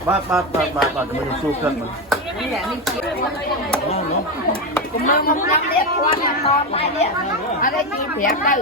Ba, menusukkan. Iya, ni Kumang dia kuat atau mai dia. Ada chi thiệt đây.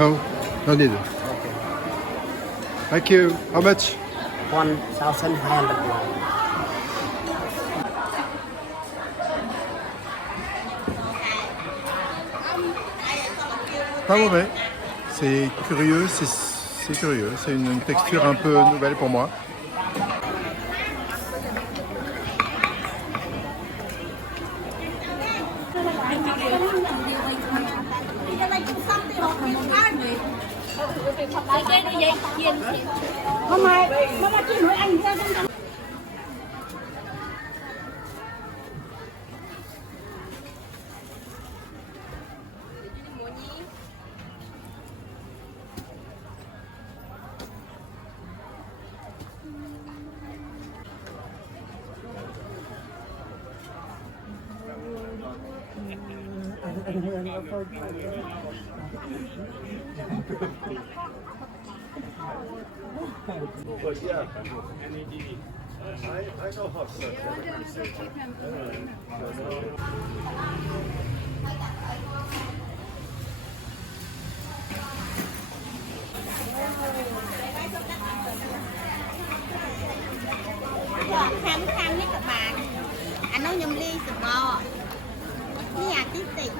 No, no need. Okay. Thank you. How much? 1,500 won. Pas mauvais. C'est curieux, c'est curieux. C'est une texture un peu nouvelle pour moi. Mama chỉ nói anh ra không. But yeah, I know how to. Khăn với các bạn anh nói nhầm ly sụp bò với nhà tí tịch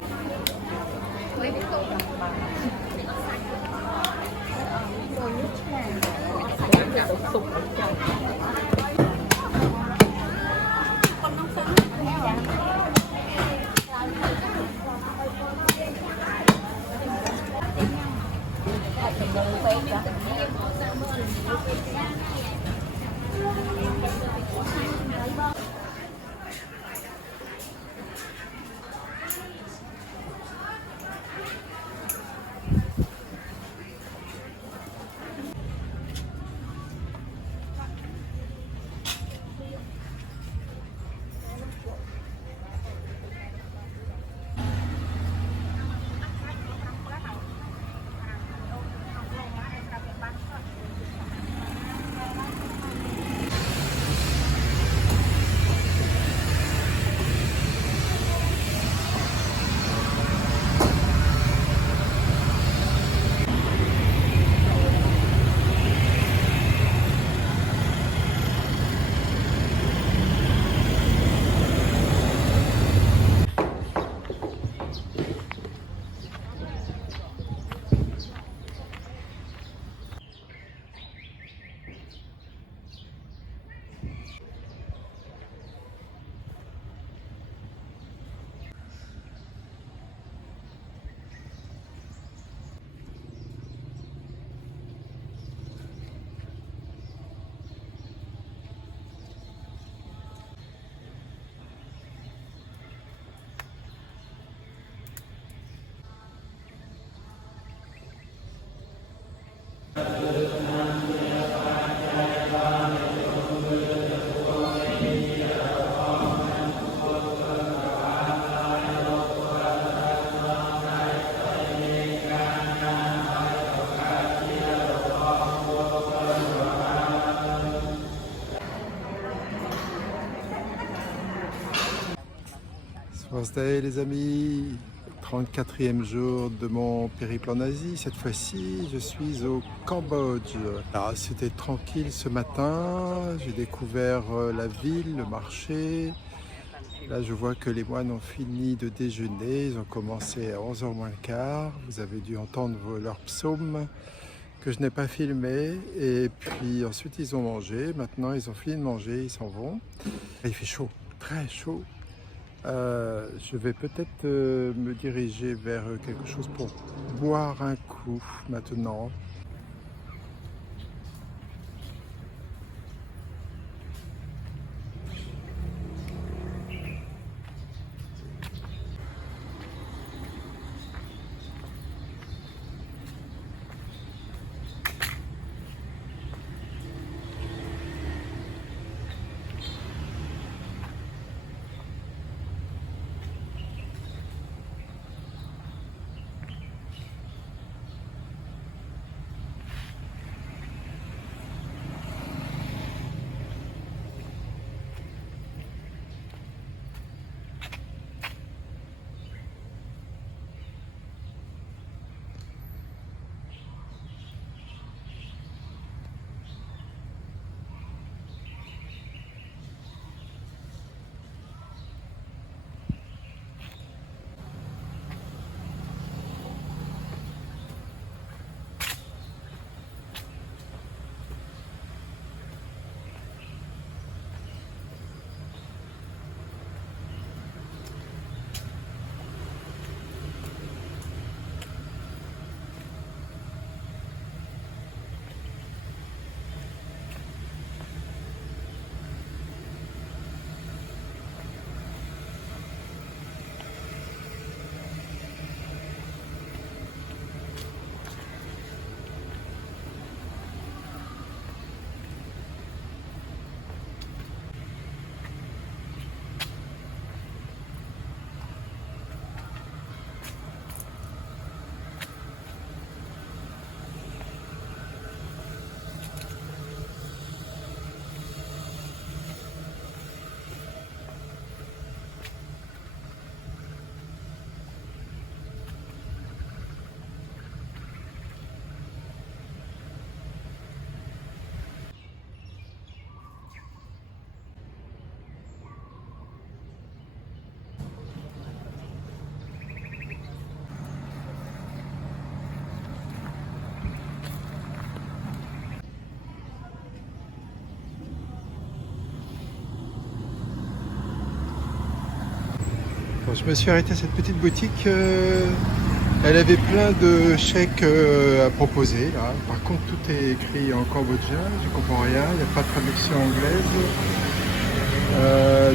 Thursday les amis, 34e jour de mon périple en Asie. Cette fois-ci, je suis au Cambodge. Alors, c'était tranquille ce matin, j'ai découvert la ville, le marché. Là, je vois que les moines ont fini de déjeuner, ils ont commencé à 11h moins le quart. Vous avez dû entendre leurs psaumes que je n'ai pas filmé. Et puis ensuite, ils ont mangé. Maintenant, ils ont fini de manger, ils s'en vont. Il fait chaud, très chaud. Je vais peut-être me diriger vers quelque chose pour boire un coup maintenant. Bon, je me suis arrêté à cette petite boutique. Elle avait plein de chèques à proposer. Là. Par contre, tout est écrit en cambodgien. Je ne comprends rien. Il n'y a pas de traduction anglaise.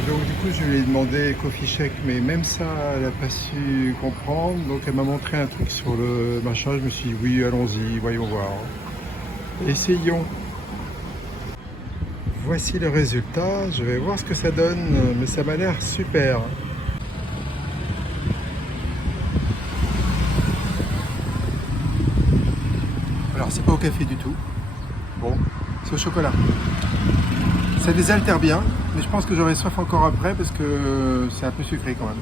Donc du coup, je lui ai demandé coffee shake, mais même ça, elle n'a pas su comprendre. Donc elle m'a montré un truc sur le machin. Je me suis dit, oui, allons-y, voyons voir. Essayons. Voici le résultat. Je vais voir ce que ça donne, mais ça m'a l'air super. Alors c'est pas au café du tout, bon, c'est au chocolat. Ça désaltère bien, mais je pense que j'aurai soif encore après parce que c'est un peu sucré quand même.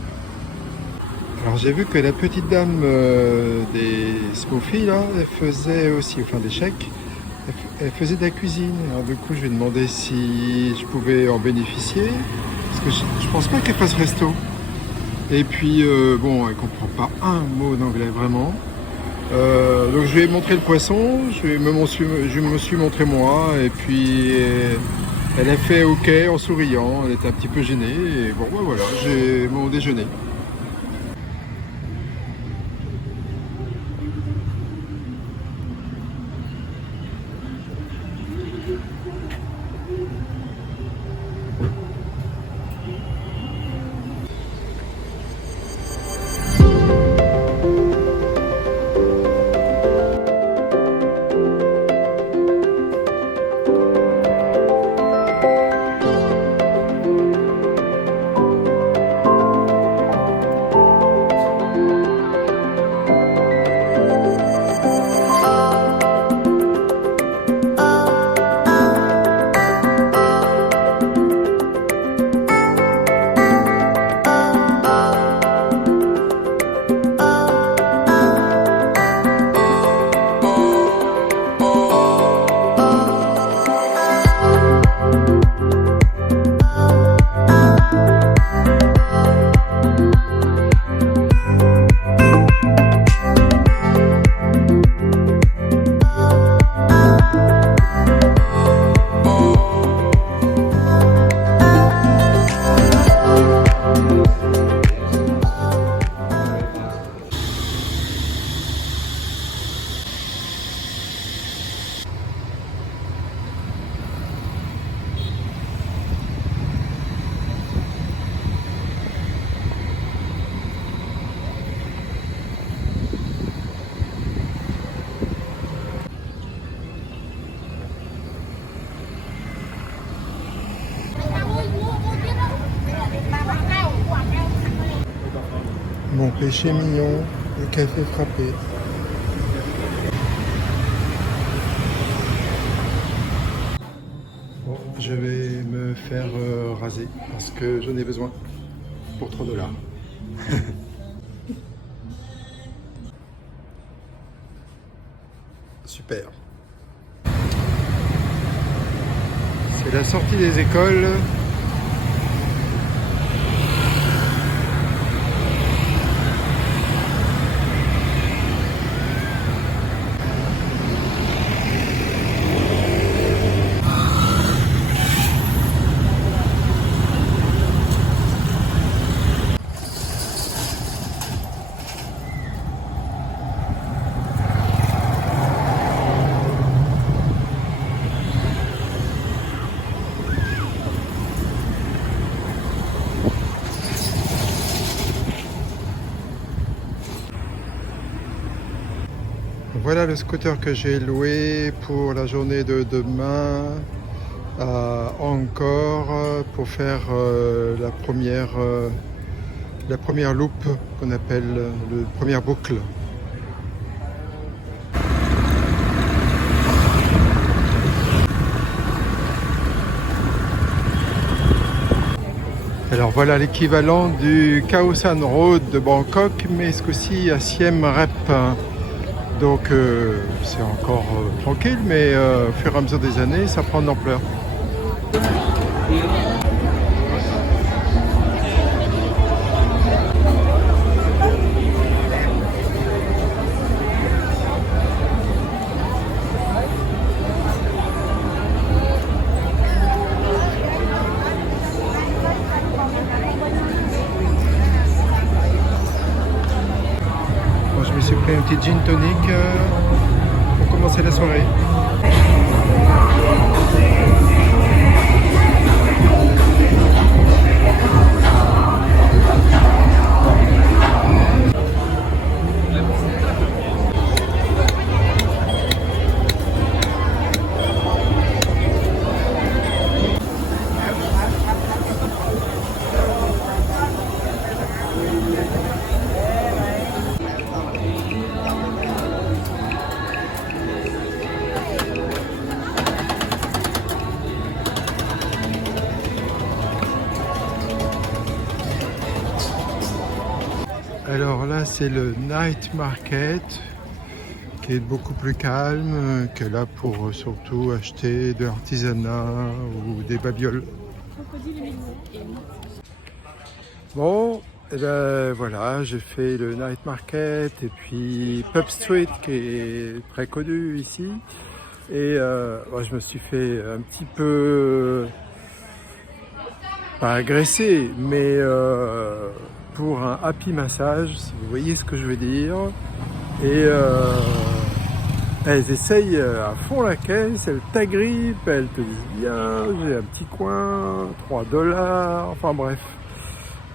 Alors j'ai vu que la petite dame des smoothies là, elle faisait aussi, enfin des shakes, elle faisait de la cuisine. Alors du coup je lui ai demandé si je pouvais en bénéficier, parce que je pense pas qu'elle fasse resto. Et puis bon, elle comprend pas un mot d'anglais vraiment. Donc je lui ai montré le poisson, je me suis montré moi, et puis elle a fait OK en souriant, elle était un petit peu gênée, et bon ben voilà, j'ai mon déjeuner. Mon péché mignon, le café frappé. Bon, je vais me faire raser parce que j'en ai besoin pour 3 $. Super. C'est la sortie des écoles. Voilà le scooter que j'ai loué pour la journée de demain à Angkor pour faire la première loop qu'on appelle la première boucle. Alors voilà l'équivalent du Khao San Road de Bangkok, mais ce coup-ci à Siem Reap. Donc c'est encore tranquille, mais au fur et à mesure des années, ça prend de l'ampleur. Bon, je me suis pris un petit gin tonic pour commencer la soirée. Alors là, c'est le night market qui est beaucoup plus calme, que là pour surtout acheter de l'artisanat ou des babioles. Bon, et ben voilà, j'ai fait le night market et puis Pub Street qui est très connu ici. Et moi, je me suis fait un petit peu, pas agressé, mais pour un happy massage, si vous voyez ce que je veux dire. Et elles essayent à fond la caisse, elles t'agrippent, elles te disent bien, j'ai un petit coin, 3 $, enfin bref.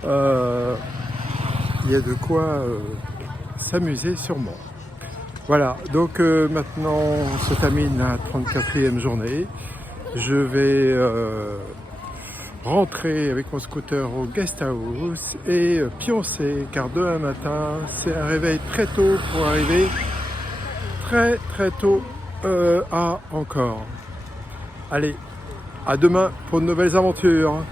Il y a de quoi s'amuser sûrement. Voilà, donc maintenant on se termine la 34e journée. Je vais rentrer avec mon scooter au guest house et pioncer, car demain matin c'est un réveil très tôt pour arriver très tôt à Angkor. Allez, à demain pour de nouvelles aventures.